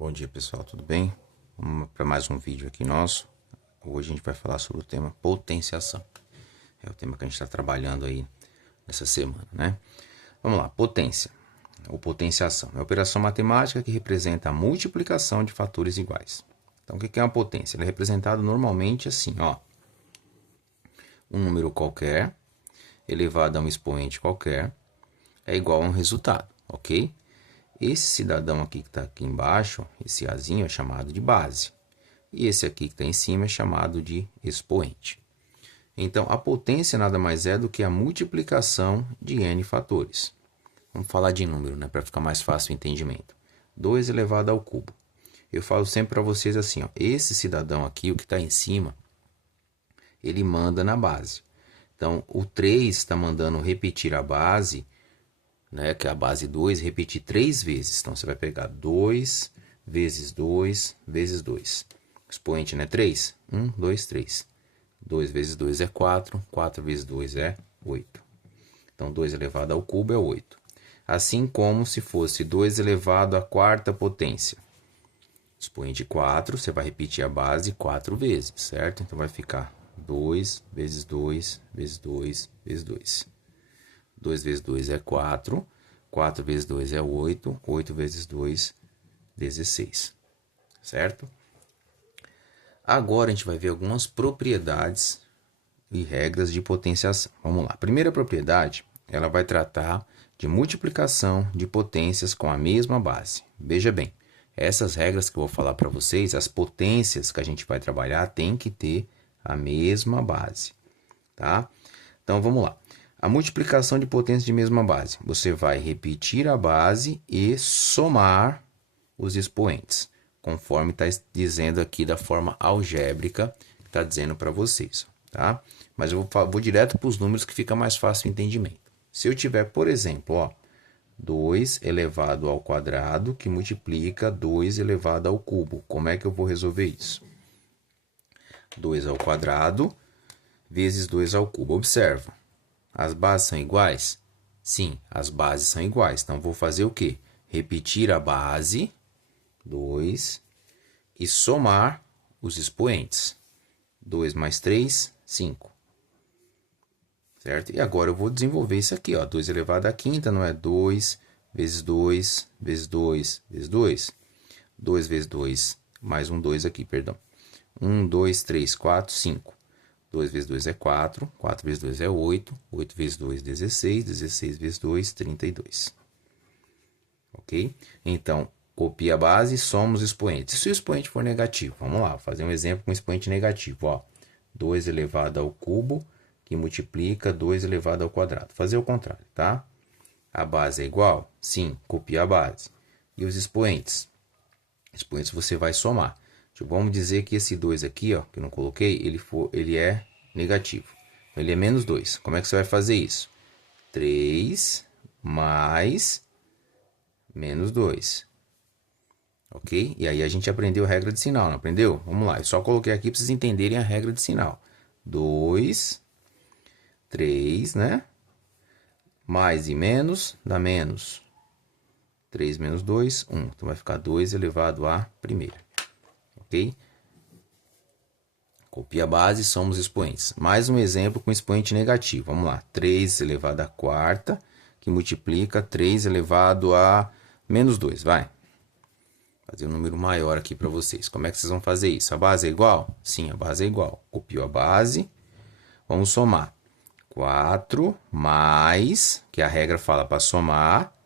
Bom dia pessoal, tudo bem? Vamos para mais um vídeo aqui nosso. Hoje a gente vai falar sobre o tema potenciação. É o tema que a gente está trabalhando aí nessa semana, né? Vamos lá, potência ou potenciação. É a operação matemática que representa a multiplicação de fatores iguais. Então o que é uma potência? Ela é representada normalmente assim, ó. Um número qualquer elevado a um expoente qualquer é igual a um resultado, ok? Esse cidadão aqui que está aqui embaixo, esse Azinho, é chamado de base. E esse aqui que está em cima é chamado de expoente. Então, a potência nada mais é do que a multiplicação de n fatores. Vamos falar de número, né, para ficar mais fácil o entendimento. 2 elevado ao cubo. Eu falo sempre para vocês assim, ó, esse cidadão aqui, o que está em cima, ele manda na base. Então, o 3 está mandando repetir a base, né, que é a base 2, repetir 3 vezes. Então, você vai pegar 2 vezes 2 vezes 2. Expoente, né? 3. 1, 2, 3. 2 vezes 2 é 4. 4 vezes 2 é 8. Então, 2 elevado ao cubo é 8. Assim como se fosse 2 elevado à quarta potência. Expoente 4, você vai repetir a base 4 vezes, certo? Então, vai ficar 2 vezes 2 vezes 2 vezes 2. 2 vezes 2 é 4. 4 vezes 2 é 8. 8 vezes 2, 16. Certo? Agora a gente vai ver algumas propriedades e regras de potenciação. Vamos lá. A primeira propriedade, ela vai tratar de multiplicação de potências com a mesma base. Veja bem, essas regras que eu vou falar para vocês, as potências que a gente vai trabalhar tem que ter a mesma base, tá? Então vamos lá. A multiplicação de potências de mesma base. Você vai repetir a base e somar os expoentes, conforme está dizendo aqui da forma algébrica que está dizendo para vocês, tá? Mas eu vou direto para os números que fica mais fácil o entendimento. Se eu tiver, por exemplo, ó, 2 elevado ao quadrado que multiplica 2 elevado ao cubo. Como é que eu vou resolver isso? 2 ao quadrado vezes 2 ao cubo. Observa, as bases são iguais? Sim, as bases são iguais. Então, vou fazer o quê? Repetir a base, 2, e somar os expoentes. 2 mais 3, 5. Certo? E agora eu vou desenvolver isso aqui, ó. 2 elevado à quinta, não é? 2 vezes 2 vezes 2 vezes 2. 2 vezes 2, mais um 2 aqui, perdão. 1, 2, 3, 4, 5. 2 vezes 2 é 4. 4 vezes 2 é 8. 8 vezes 2, 16. 16 vezes 2, 32. Ok? Então, copia a base e soma os expoentes. Se o expoente for negativo, vamos lá, fazer um exemplo com expoente negativo. Ó, 2 elevado ao cubo, que multiplica 2 elevado ao quadrado. Fazer o contrário, tá? A base é igual? Sim, copia a base. E os expoentes? Expoentes você vai somar. Vamos dizer que esse 2 aqui, ó, que eu não coloquei, ele é negativo. Ele é menos 2. Como é que você vai fazer isso? 3 mais menos 2. Ok? E aí a gente aprendeu a regra de sinal, não aprendeu? Vamos lá, eu só coloquei aqui para vocês entenderem a regra de sinal. 2, 3, né? Mais e menos dá menos. 3 menos 2, 1. Então vai ficar 2 elevado à primeira. Ok? Copia a base e soma os expoentes. Mais um exemplo com expoente negativo. Vamos lá. 3 elevado à quarta, que multiplica 3 elevado a menos 2. Vai. Fazer um número maior aqui para vocês. Como é que vocês vão fazer isso? A base é igual? Sim, a base é igual. Copiou a base. Vamos somar. 4 mais, que a regra fala para somar,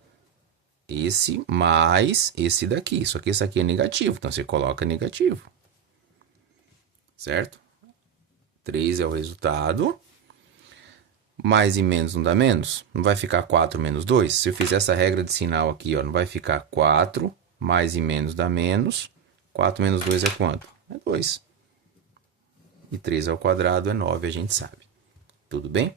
esse mais esse daqui. Só que esse aqui é negativo, então você coloca negativo. Certo? 3 é o resultado. Mais e menos não dá menos? Não vai ficar 4 menos 2? Se eu fizer essa regra de sinal aqui, ó, não vai ficar 4 mais e menos dá menos. 4 menos 2 é quanto? É 2. E 3 ao quadrado é 9, a gente sabe. Tudo bem?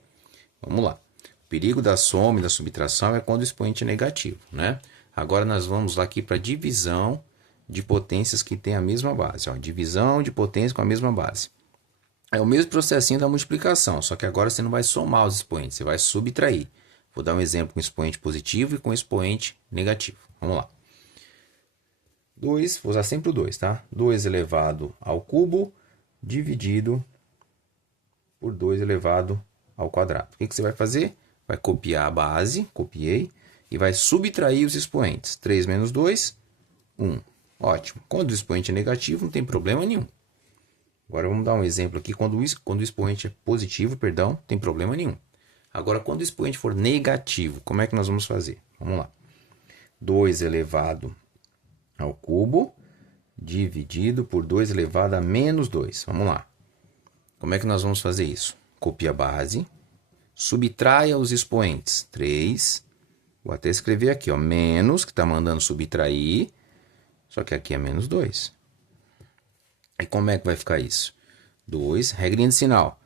Vamos lá. O perigo da soma e da subtração é quando o expoente é negativo, né? Agora nós vamos lá aqui para divisão de potências que tem a mesma base. Ó, divisão de potências com a mesma base. É o mesmo processinho da multiplicação, só que agora você não vai somar os expoentes, você vai subtrair. Vou dar um exemplo com expoente positivo e com expoente negativo. Vamos lá. 2, vou usar sempre o 2, tá? 2 elevado ao cubo dividido por 2 elevado ao quadrado. O que você vai fazer? Vai copiar a base, copiei, e vai subtrair os expoentes. 3 menos 2, 1. Ótimo. Quando o expoente é negativo, não tem problema nenhum. Agora vamos dar um exemplo aqui. Quando o expoente é positivo, perdão, não tem problema nenhum. Agora, quando o expoente for negativo, como é que nós vamos fazer? Vamos lá. 2 elevado ao cubo dividido por 2 elevado a menos 2. Vamos lá. Como é que nós vamos fazer isso? Copia a base, subtraia os expoentes. 3, vou até escrever aqui, ó, menos, que está mandando subtrair, só que aqui é menos 2. E como é que vai ficar isso? 2, regrinha de sinal.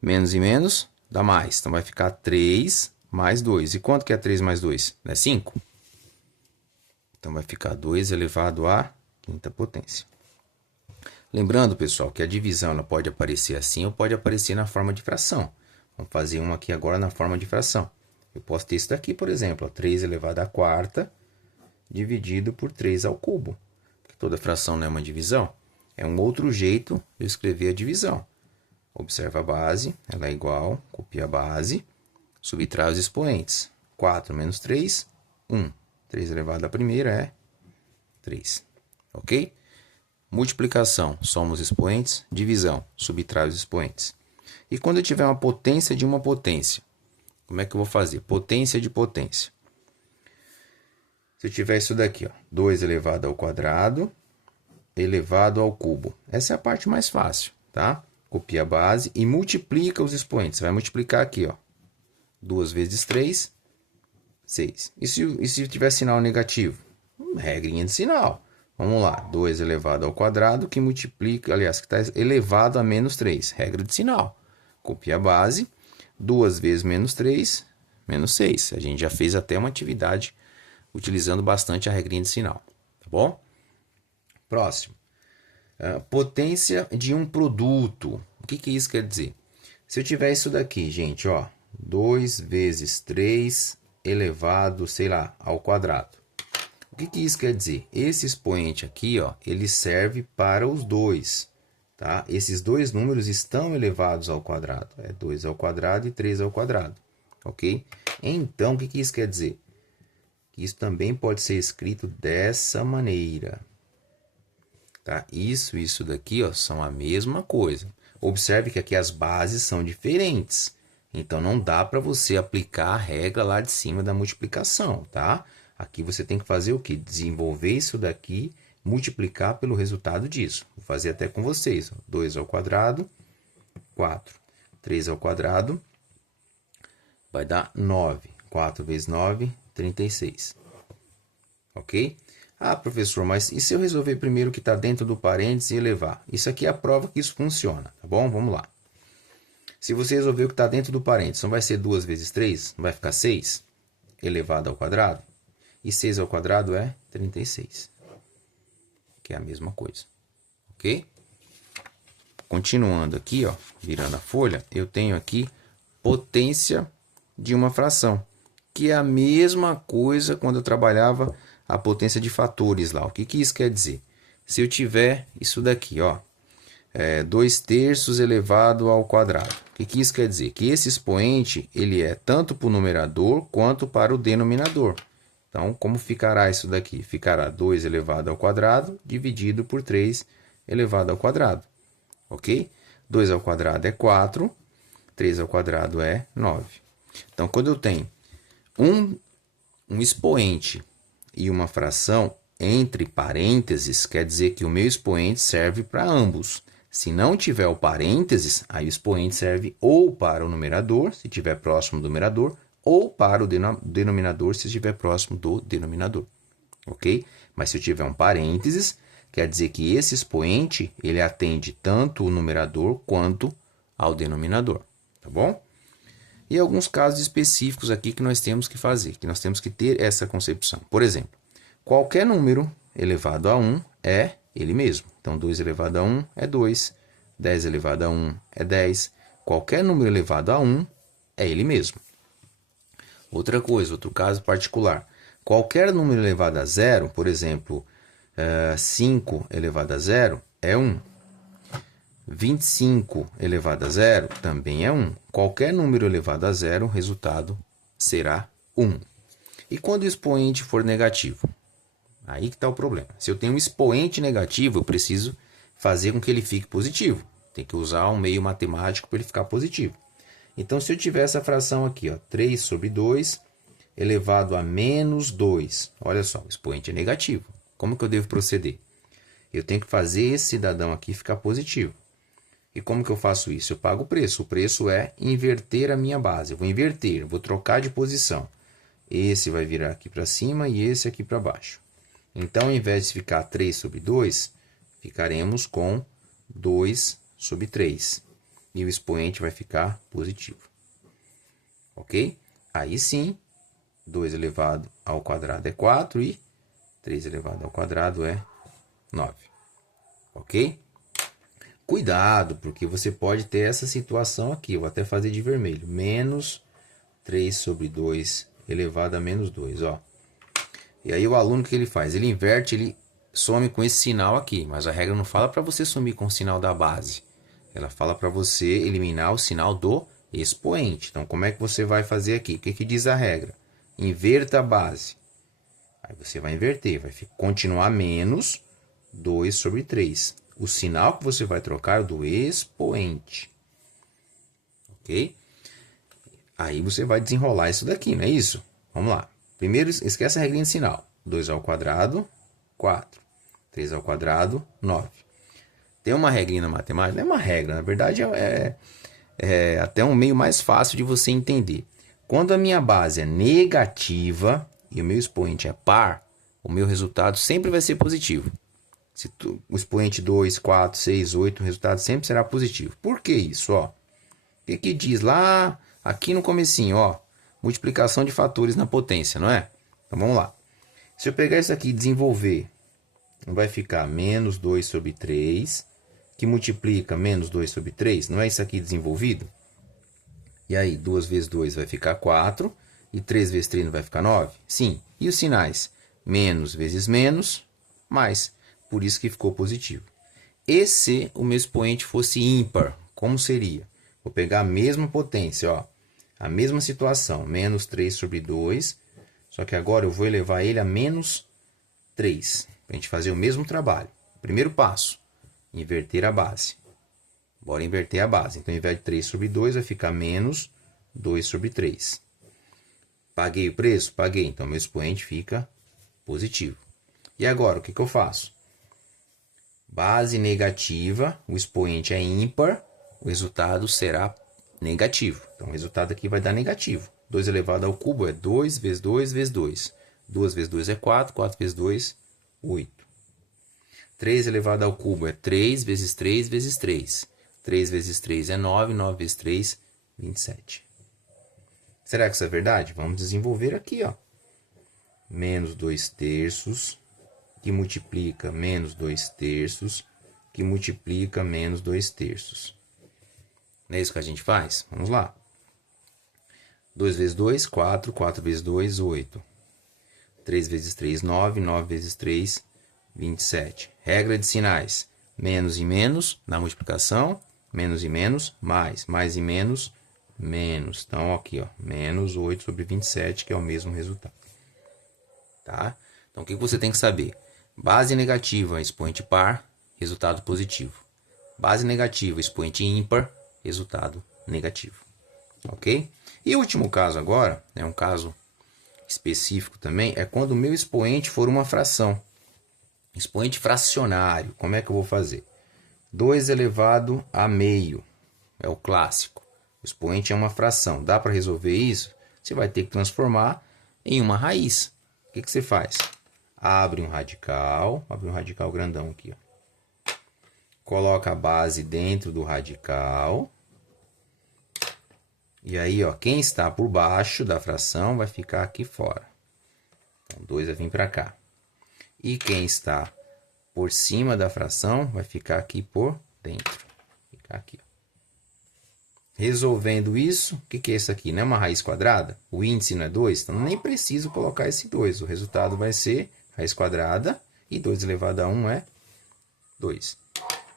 Menos e menos dá mais. Então vai ficar 3 mais 2. E quanto que é 3 mais 2? Não é 5? Então vai ficar 2 elevado à quinta potência. Lembrando, pessoal, que a divisão ela pode aparecer assim ou pode aparecer na forma de fração. Vamos fazer uma aqui agora na forma de fração. Eu posso ter isso daqui, por exemplo, ó, 3 elevado à quarta dividido por 3 ao cubo. Porque toda fração não é uma divisão. É um outro jeito de eu escrever a divisão. Observa a base, ela é igual, copia a base, subtrai os expoentes. 4 menos 3, 1. 3 elevado à primeira é 3. Ok? Multiplicação, soma os expoentes. Divisão, subtrai os expoentes. E quando eu tiver uma potência de uma potência, como é que eu vou fazer? Potência de potência. Se eu tiver isso daqui, ó, 2 elevado ao quadrado elevado ao cubo. Essa é a parte mais fácil, tá? Copia a base e multiplica os expoentes. Vai multiplicar aqui, ó. 2 vezes 3, 6. E se tiver sinal negativo? Regrinha de sinal. Vamos lá. 2 elevado ao quadrado que multiplica, aliás, que está elevado a menos 3. Regra de sinal. Copia a base. 2 vezes menos 3, menos 6. A gente já fez até uma atividade utilizando bastante a regrinha de sinal. Tá bom? Próximo. Potência de um produto. O que isso quer dizer? Se eu tiver isso daqui, gente, ó, 2 vezes 3 elevado, sei lá, ao quadrado. O que isso quer dizer? Esse expoente aqui, ó, ele serve para os dois, tá? Esses dois números estão elevados ao quadrado. É 2 ao quadrado e 3 ao quadrado, ok? Então, o que isso quer dizer? Que isso também pode ser escrito dessa maneira. Tá? Isso daqui, ó, são a mesma coisa. Observe que aqui as bases são diferentes. Então, não dá para você aplicar a regra lá de cima da multiplicação, tá? Aqui você tem que fazer o quê? Desenvolver isso daqui, multiplicar pelo resultado disso. Vou fazer até com vocês. 2 ao quadrado, 4. 3 ao quadrado vai dar 9. 4 vezes 9, 36. Ok? Ah, professor, mas e se eu resolver primeiro o que está dentro do parênteses e elevar? Isso aqui é a prova que isso funciona, tá bom? Vamos lá. Se você resolver o que está dentro do parênteses, não vai ser 2 vezes 3? Não vai ficar 6 elevado ao quadrado? E 6 ao quadrado é 36. Que é a mesma coisa. Ok? Continuando aqui, ó, virando a folha, eu tenho aqui potência de uma fração. Que é a mesma coisa quando eu trabalhava a potência de fatores lá. O que isso quer dizer? Se eu tiver isso daqui, ó, 2 terços elevado ao quadrado. O que isso quer dizer? Que esse expoente ele é tanto para o numerador quanto para o denominador. Então, como ficará isso daqui? Ficará 2 elevado ao quadrado dividido por 3 elevado ao quadrado. Ok? 2 ao quadrado é 4, 3 ao quadrado é 9. Então, quando eu tenho um expoente e uma fração entre parênteses, quer dizer que o meu expoente serve para ambos. Se não tiver o parênteses, aí o expoente serve ou para o numerador, se estiver próximo do numerador, ou para o denominador, se estiver próximo do denominador. Ok? Mas se eu tiver um parênteses, quer dizer que esse expoente ele atende tanto o numerador quanto ao denominador. Tá bom? E alguns casos específicos aqui que nós temos que fazer, que nós temos que ter essa concepção. Por exemplo, qualquer número elevado a 1 é ele mesmo. Então, 2 elevado a 1 é 2, 10 elevado a 1 é 10. Qualquer número elevado a 1 é ele mesmo. Outra coisa, outro caso particular. Qualquer número elevado a 0, por exemplo, 5 elevado a zero é 1. 25 elevado a zero também é 1. Qualquer número elevado a zero, o resultado será 1. E quando o expoente for negativo? Aí que está o problema. Se eu tenho um expoente negativo, eu preciso fazer com que ele fique positivo. Tem que usar um meio matemático para ele ficar positivo. Então, se eu tiver essa fração aqui, ó, 3 sobre 2 elevado a menos 2. Olha só, o expoente é negativo. Como que eu devo proceder? Eu tenho que fazer esse cidadão aqui ficar positivo. E como que eu faço isso? Eu pago o preço. O preço é inverter a minha base. Eu vou inverter, vou trocar de posição. Esse vai virar aqui para cima e esse aqui para baixo. Então, ao invés de ficar 3 sobre 2, ficaremos com 2 sobre 3. E o expoente vai ficar positivo. Ok? Aí sim, 2 elevado ao quadrado é 4 e 3 elevado ao quadrado é 9. Ok? Cuidado, porque você pode ter essa situação aqui. Eu vou até fazer de vermelho. Menos 3 sobre 2 elevado a menos 2. Ó. E aí o aluno, o que ele faz? Ele inverte, ele some com esse sinal aqui. Mas a regra não fala para você sumir com o sinal da base. Ela fala para você eliminar o sinal do expoente. Então, como é que você vai fazer aqui? O que que diz a regra? Inverta a base. Aí você vai inverter. Vai continuar menos 2 sobre 3. O sinal que você vai trocar é o do expoente. Ok? Aí você vai desenrolar isso daqui, não é isso? Vamos lá. Primeiro, esquece a regrinha de sinal. 2 ao quadrado, 4. 3 ao quadrado, 9. Tem uma regrinha na matemática, não é uma regra, na verdade é até um meio mais fácil de você entender. Quando a minha base é negativa e o meu expoente é par, o meu resultado sempre vai ser positivo. Se o expoente 2, 4, 6, 8, o resultado sempre será positivo. Por que isso? Ó? O que diz lá aqui no comecinho? Ó, multiplicação de fatores na potência, não é? Então vamos lá. Se eu pegar isso aqui e desenvolver, vai ficar menos 2 sobre 3, que multiplica menos 2 sobre 3, não é isso aqui desenvolvido? E aí, 2 vezes 2 vai ficar 4, e 3 vezes 3 não vai ficar 9? Sim. E os sinais? Menos vezes menos, mais. Por isso que ficou positivo. E se o meu expoente fosse ímpar, como seria? Vou pegar a mesma potência, ó, a mesma situação, menos 3 sobre 2, só que agora eu vou elevar ele a menos 3, para a gente fazer o mesmo trabalho. Primeiro passo, inverter a base. Bora inverter a base. Então, ao invés de 3 sobre 2, vai ficar menos 2 sobre 3. Paguei o preço? Paguei. Então, meu expoente fica positivo. E agora, o que eu faço? Base negativa, o expoente é ímpar, o resultado será negativo. Então, o resultado aqui vai dar negativo. 2 elevado ao cubo é 2 vezes 2 vezes 2. 2 vezes 2 é 4, 4 vezes 2, 8. 3 elevado ao cubo é 3 vezes 3 vezes 3. 3 vezes 3 é 9, 9 vezes 3, 27. Será que isso é verdade? Vamos desenvolver aqui, ó. Menos 2 terços, que multiplica menos 2 terços, que multiplica menos 2 terços. Não é isso que a gente faz? Vamos lá. 2 vezes 2, 4. 4 vezes 2, 8. 3 vezes 3, 9. 9 vezes 3, 27. Regra de sinais. Menos e menos na multiplicação. Menos e menos, mais. Mais e menos, menos. Então, aqui, ó, menos 8 sobre 27, que é o mesmo resultado. Tá? Então, o que você tem que saber? Base negativa, expoente par, resultado positivo. Base negativa, expoente ímpar, resultado negativo. Ok? E o último caso agora, é um caso específico também, é quando o meu expoente for uma fração. Expoente fracionário, como é que eu vou fazer? 2 elevado a meio, é o clássico. O expoente é uma fração. Dá para resolver isso? Você vai ter que transformar em uma raiz. O que você faz? Abre um radical grandão aqui, ó. Coloca a base dentro do radical. E aí, ó, quem está por baixo da fração vai ficar aqui fora. Então, 2 vai vir para cá. E quem está por cima da fração vai ficar aqui por dentro. Ficar aqui, ó. Resolvendo isso, o que é isso aqui? Não é uma raiz quadrada? O índice não é 2? Então, nem preciso colocar esse 2. O resultado vai ser raiz quadrada E 2 elevado a 1 é 2.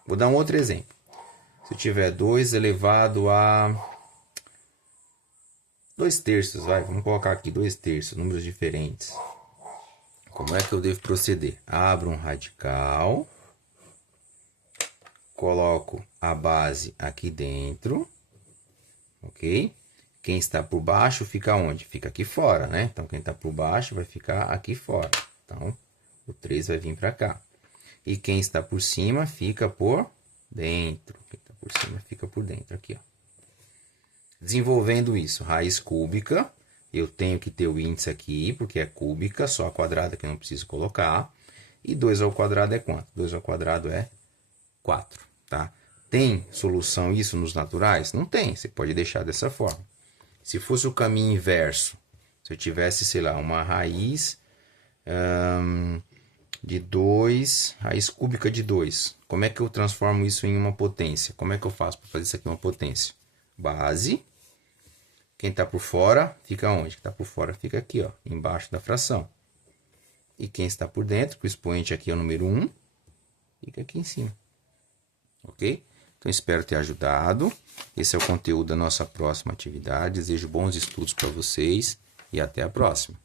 Vou dar um outro exemplo. Se eu tiver 2 elevado a 2 terços, vai, vamos colocar aqui 2 terços, números diferentes. Como é que eu devo proceder? Abro um radical, coloco a base aqui dentro, ok? Quem está por baixo fica onde? Fica aqui fora, né? Então, quem está por baixo vai ficar aqui fora. Então, o 3 vai vir para cá. E quem está por cima fica por dentro. Quem está por cima fica por dentro, aqui, ó. Desenvolvendo isso, raiz cúbica, eu tenho que ter o índice aqui, porque é cúbica, só a quadrada que eu não preciso colocar. E 2 ao quadrado é quanto? 2 ao quadrado é 4, tá? Tem solução isso nos naturais? Não tem, você pode deixar dessa forma. Se fosse o caminho inverso, se eu tivesse, sei lá, uma raiz de 2, raiz cúbica de 2, como é que eu transformo isso em uma potência? Como é que eu faço para fazer isso aqui uma potência? Base. Quem está por fora, fica onde? Quem está por fora fica aqui, ó, embaixo da fração. E quem está por dentro, que o expoente aqui é o número 1, fica aqui em cima. Ok? Então, espero ter ajudado. Esse é o conteúdo da nossa próxima atividade. Desejo bons estudos para vocês e até a próxima.